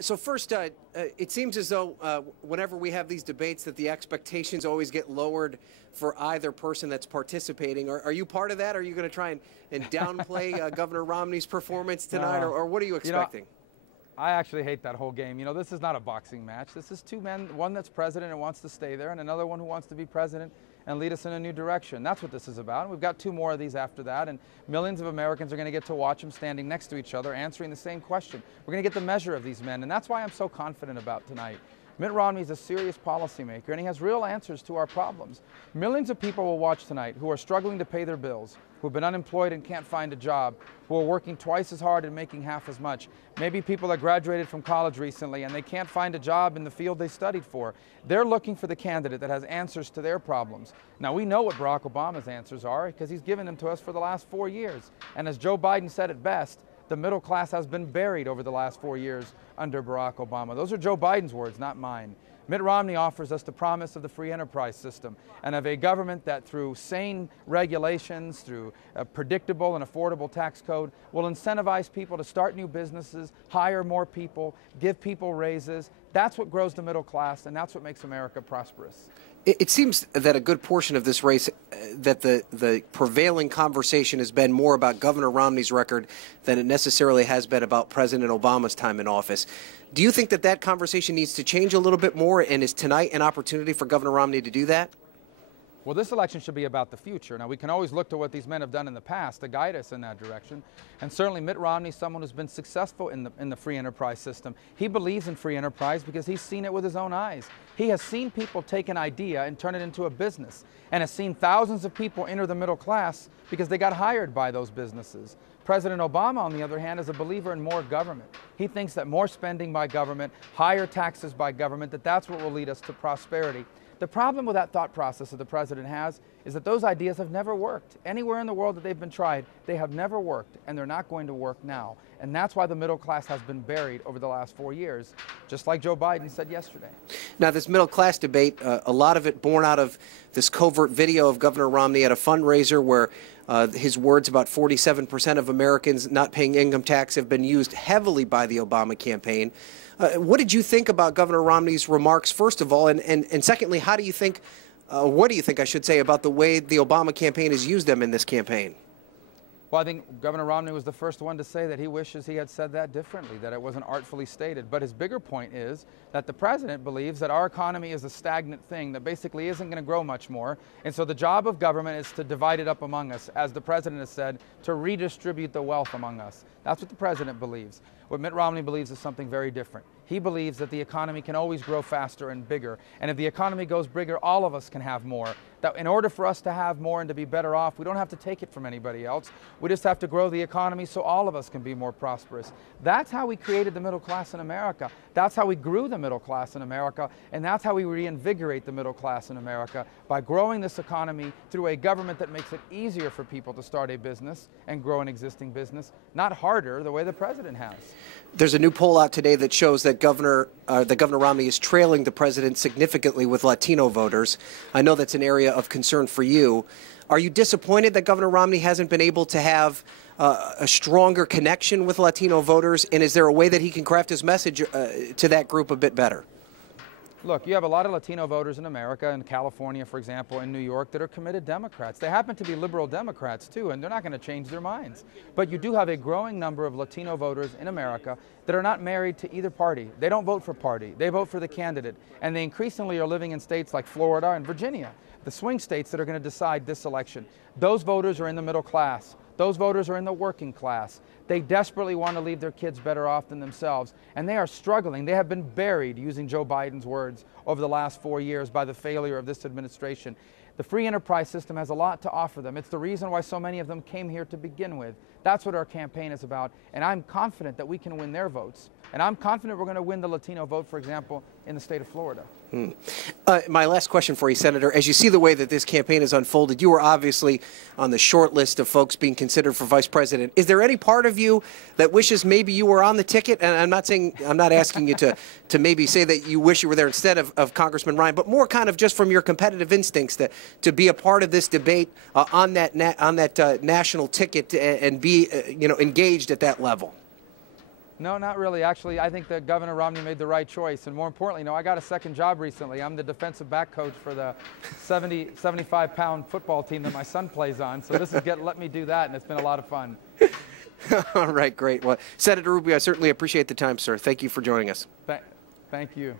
So first, it seems as though whenever we have these debates that the expectations always get lowered for either person that's participating. Are you part of that? Are you going to try and downplay Governor Romney's performance tonight, or what are you expecting? I actually hate that whole game. You know, this is not a boxing match. This is two men, one that's president and wants to stay there, and another one who wants to be president and lead us in a new direction. That's what this is about. And we've got two more of these after that, and millions of Americans are going to get to watch them standing next to each other, answering the same question. We're going to get the measure of these men, and that's why I'm so confident about tonight. Mitt Romney is a serious policymaker, and he has real answers to our problems. Millions of people will watch tonight who are struggling to pay their bills, who have been unemployed and can't find a job, who are working twice as hard and making half as much. Maybe people that graduated from college recently and they can't find a job in the field they studied for. They're looking for the candidate that has answers to their problems. Now, we know what Barack Obama's answers are because he's given them to us for the last 4 years. And as Joe Biden said it best, the middle class has been buried over the last 4 years under Barack Obama. Those are Joe Biden's words, not mine. Mitt Romney offers us the promise of the free enterprise system and of a government that through sane regulations, through a predictable and affordable tax code, will incentivize people to start new businesses, hire more people, give people raises. That's what grows the middle class, and that's what makes America prosperous. It seems that a good portion of this race, that the prevailing conversation has been more about Governor Romney's record than it necessarily has been about President Obama's time in office. Do you think that that conversation needs to change a little bit more, and is tonight an opportunity for Governor Romney to do that? Well, this election should be about the future. Now, we can always look to what these men have done in the past to guide us in that direction. And certainly Mitt Romney is someone who's been successful in the free enterprise system. He believes in free enterprise because he's seen it with his own eyes. He has seen people take an idea and turn it into a business, and has seen thousands of people enter the middle class because they got hired by those businesses. President Obama, on the other hand, is a believer in more government. He thinks that more spending by government, higher taxes by government, that's what will lead us to prosperity. The problem with that thought process that the president has is that those ideas have never worked. Anywhere in the world that they've been tried, they have never worked, and they're not going to work now. And that's why the middle class has been buried over the last 4 years, just like Joe Biden said yesterday. Now, this middle class debate, a lot of it born out of this covert video of Governor Romney at a fundraiser where his words about 47% of Americans not paying income tax have been used heavily by the Obama campaign. What did you think about Governor Romney's remarks, first of all, and secondly, how do you think, what do you think, I should say, about the way the Obama campaign has used them in this campaign? Well, I think Governor Romney was the first one to say that he wishes he had said that differently, that it wasn't artfully stated. But his bigger point is that the president believes that our economy is a stagnant thing that basically isn't going to grow much more. And so the job of government is to divide it up among us, as the president has said, to redistribute the wealth among us. That's what the president believes. What Mitt Romney believes is something very different. He believes that the economy can always grow faster and bigger. And if the economy goes bigger, all of us can have more. That in order for us to have more and to be better off, we don't have to take it from anybody else. We just have to grow the economy so all of us can be more prosperous. That's how we created the middle class in America. That's how we grew the middle class in America. And that's how we reinvigorate the middle class in America, by growing this economy through a government that makes it easier for people to start a business and grow an existing business, not harder the way the president has. There's a new poll out today that shows that Governor Romney is trailing the president significantly with Latino voters. I know that's an area of concern for you. Are you disappointed that Governor Romney hasn't been able to have a stronger connection with Latino voters? And is there a way that he can craft his message to that group a bit better? Look, you have a lot of Latino voters in America, in California, for example, in New York, that are committed Democrats. They happen to be liberal Democrats, too, and they're not going to change their minds. But you do have a growing number of Latino voters in America that are not married to either party. They don't vote for party. They vote for the candidate. And they increasingly are living in states like Florida and Virginia, the swing states that are going to decide this election. Those voters are in the middle class. Those voters are in the working class. They desperately want to leave their kids better off than themselves, and they are struggling. They have been buried, using Joe Biden's words, over the last 4 years by the failure of this administration. The free enterprise system has a lot to offer them. It's the reason why so many of them came here to begin with. That's what our campaign is about, and I'm confident that we can win their votes. And I'm confident we're going to win the Latino vote, for example, in the state of Florida. My last question for you, Senator. As you see the way that this campaign has unfolded, you were obviously on the short list of folks being considered for vice president. Is there any part of you that wishes maybe you were on the ticket? And I'm not asking you to maybe say that you wish you were there instead of Congressman Ryan, but more kind of just from your competitive instincts to be a part of this debate on that national ticket and be engaged at that level. No, not really. Actually, I think that Governor Romney made the right choice. And more importantly, I got a second job recently. I'm the defensive back coach for the 75-pound football team that my son plays on. So this is let me do that, and it's been a lot of fun. All right, great. Well, Senator Rubio, I certainly appreciate the time, sir. Thank you for joining us. Thank you.